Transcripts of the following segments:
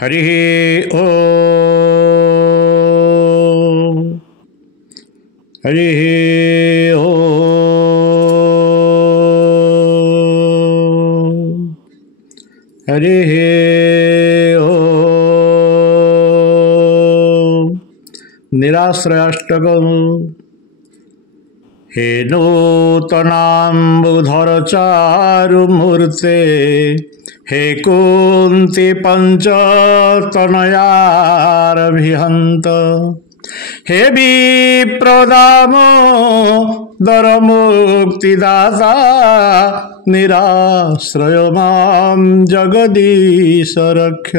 हरि ओम हरि ओम हरि ओम। निराश्रयाष्टकम्। हे नूतनाम्बुधर चारुमूर्ते, हे कुन्ती पंचतनयारभिहन्त, हे विप्रदामोदर मुक्तिदाता, निराश्रय मां जगदीश रक्ष।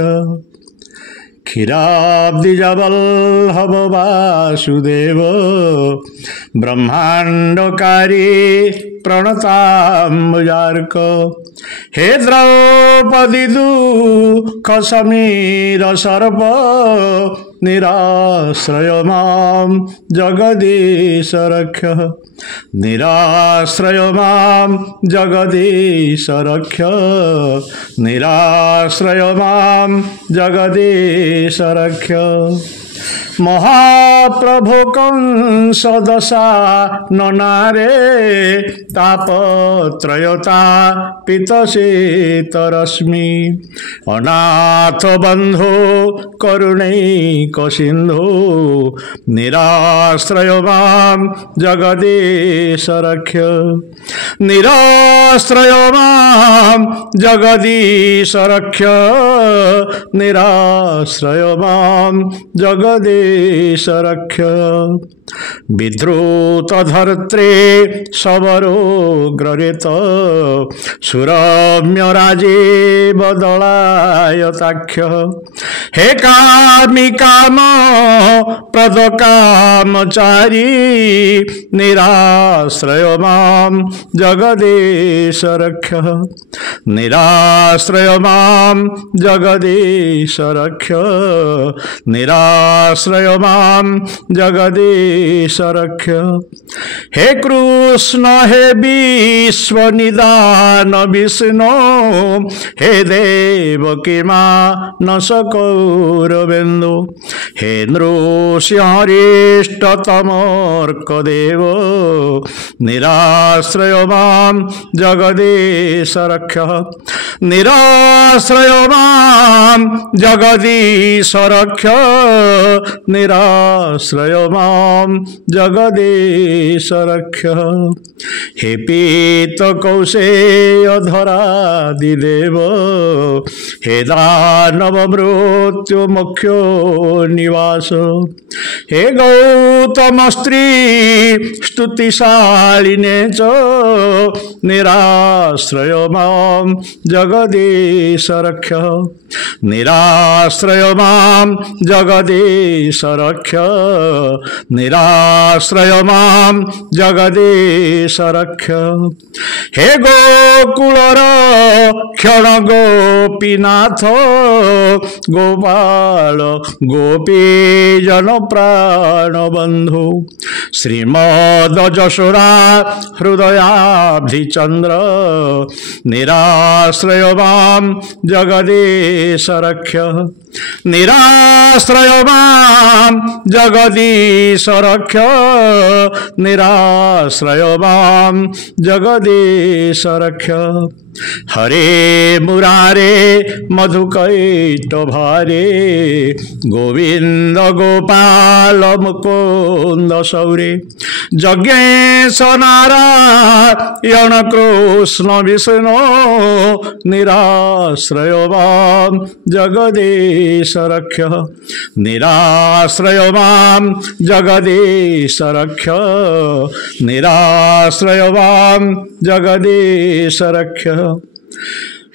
क्षीराब्धिजवल्लभ वासुदेव, ब्रह्मांडकारी प्रणताम्बुजार्क, हे द्रौपदी दुःख समीर सर्प, निराश्रय मां जगदीश रक्ष। निराश्रय मां जगदीश रक्ष। निराश्रय मां जगदीश रक्ष। महाप्रभु कंसदशाननारे, तापत्रयता पितशीतरश्मि, अनाथ बंधु करुणैक सिंधु, निराश्रय मां जगदीश रक्ष। निराश्रय मां जगदीश रक्ष। निराश्रय मां जगदीश रक्ष। विद्रुत धर्त्रे शबरोग्ररेत, सुरम्य राजीव दलायताक्ष, हे कामी काम प्रद कामचारी, निराश्रय मां जगदीश रक्ष। निराश्रय मां जगदीश रक्ष। निराश्रय मां जगदीश रक्ष। हे कृष्ण हे विश्वनिदान विष्णु, हे देवकी मानस कौरवेन्दु, हे नृसिंहरिष्टतमर्कदेव, निराश्रय मां जगदीश रक्ष। निराश्रय मां जगदीश रक्ष। निराश्रय मां जगदीश रक्ष। हे पीत कौशेयधरादिदेव, हे दानव मृत्यु मुख्यो निवास, हे गौतम स्त्री स्तुतिशालिने च, निराश्रय मां जगदीश रक्ष। निराश्रय मां जगदीश रक्ष। निराश्रय मां जगदीश रक्ष। हे गोकुलर क्षण गोपीनाथ, गोपाल गोपीजन प्राणबंधु, श्रीमद यशोदा हृदयाब्धिचंद्र, निराश्रय मां जगदीश रक्ष। निराश्रय मां जगदीश रक्ष। निराश्रय मां जगदीश रक्ष। हरे मुरारे मधुकैटभारे, गोविंद गोपाल मुकुंद सौरे, जज्ञेश नारायण कृष्ण विष्णु, निराश्रय मां जगदीश रक्ष। निराश्रय मां जगदीश रक्ष। निराश्रय मां जगदीश रक्ष।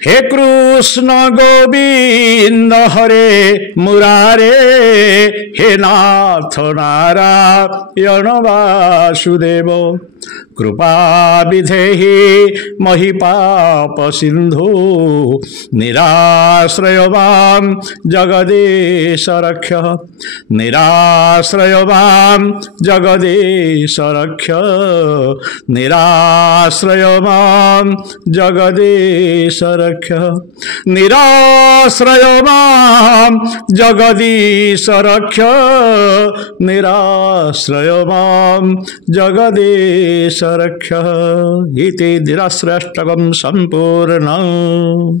हे कृष्ण गोविंद हरे मुरारे, हे नाथ नारायण वासुदेव, कृपा विधेहि महिपाप सिंधु निराश्रय मां जगदीश रक्ष निराश्रय मां जगदीश रक्ष निराश्रय मां जगदीश रक्ष निराश्रय मां जगदीश रक्ष निराश्रय मां जगदीश रक्ष इति निराश्रयाष्टकं सम्पूर्णम्।